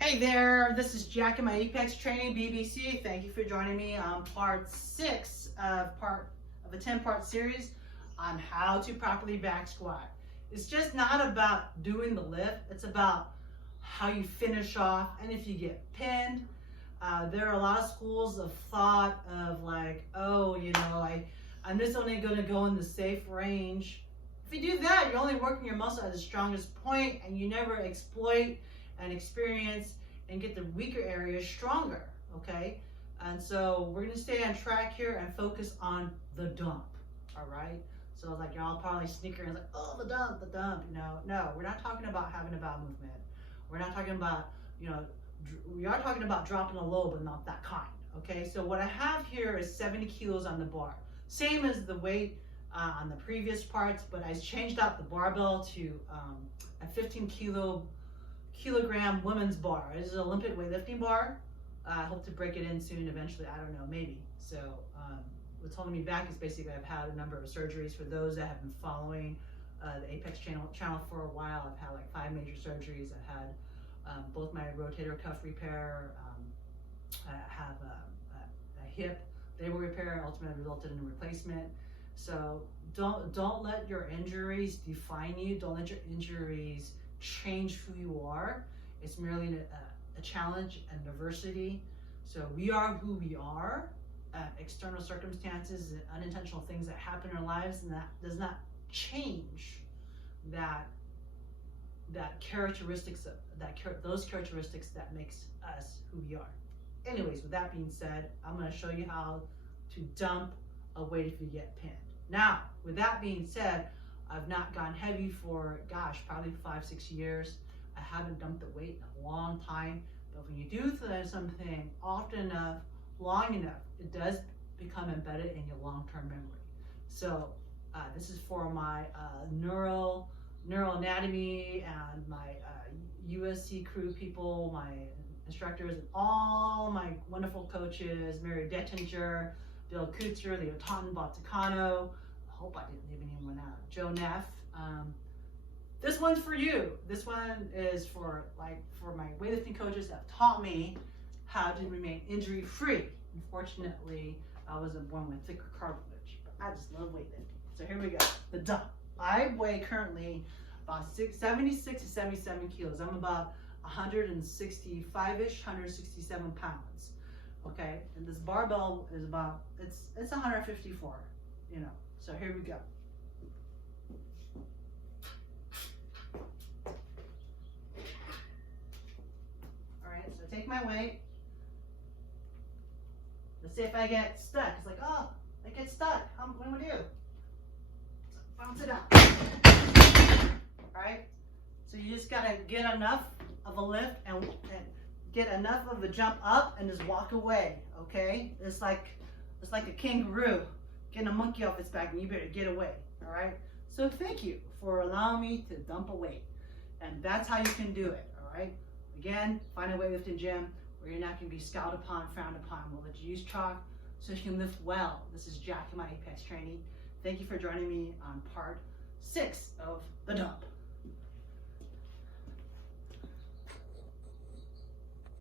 Hey there, this is Jack in my Apex Training BBC. Thank you for joining me on part 6 of a 10-part series on how to properly back squat. It's just not about doing the lift, it's about how you finish off and if you get pinned. There are a lot of schools of thought of like, oh, you know, I'm just only going to go in the safe range. If you do that, you're only working your muscle at the strongest point and you never exploit and experience and get the weaker areas stronger, okay? And so we're gonna stay on track here and focus on the dump, all right? So like y'all probably sneakering like, oh, the dump, you know? No, we're not talking about having a bowel movement. We're not talking about, you know, we are talking about dropping a load, but not that kind, okay? So what I have here is 70 kilos on the bar. Same as the weight on the previous parts, but I changed out the barbell to a 15 kilogram women's bar. This is an Olympic weightlifting bar. I hope to break it in soon eventually. I don't know, maybe. So what's holding me back is basically I've had a number of surgeries. For those that have been following the Apex channel for a while, I've had like 5 major surgeries. I've had both my rotator cuff repair. I have a hip. They were repaired, ultimately resulted in a replacement. So don't let your injuries define you. Don't let your injuries change who you are. It's merely a challenge and diversity. So we are who we are. External circumstances and unintentional things that happen in our lives, and that does not change those characteristics that makes us who we are. Anyways, with that being said, I'm going to show you how to dump a weight if you get pinned. Now, with that being said, I've not gone heavy for, gosh, probably 5-6 years. I haven't dumped the weight in a long time. But when you do something often enough, long enough, it does become embedded in your long-term memory. So this is for my neural anatomy and my USC crew people, my instructors, and all my wonderful coaches, Mary Dettinger, Bill Kutzer, Leo Totten, Bottacano. I hope I didn't leave anyone out. Joe Neff. This one's for you. This one is for my weightlifting coaches that have taught me how to remain injury-free. Unfortunately, I wasn't born with thicker cartilage, but I just love weightlifting. So here we go. The dump. I weigh currently about 76 to 77 kilos. I'm about 165-ish, 167 pounds. Okay, and this barbell is about, it's 154, you know. So here we go. All right, so take my weight. Let's see if I get stuck. It's like, oh, I get stuck. What do I do? So bounce it out. All right, so you just gotta get enough of a lift and get enough of a jump up and just walk away, okay? It's like a kangaroo getting a monkey off its back, and you better get away, all right? So thank you for allowing me to dump a weight, and that's how you can do it, all right? Again, find a weightlifting gym where you're not going to be scowled upon, frowned upon. We'll let you use chalk so you can lift well. This is Jack in my Apex Training. Thank you for joining me on part 6 of the dump.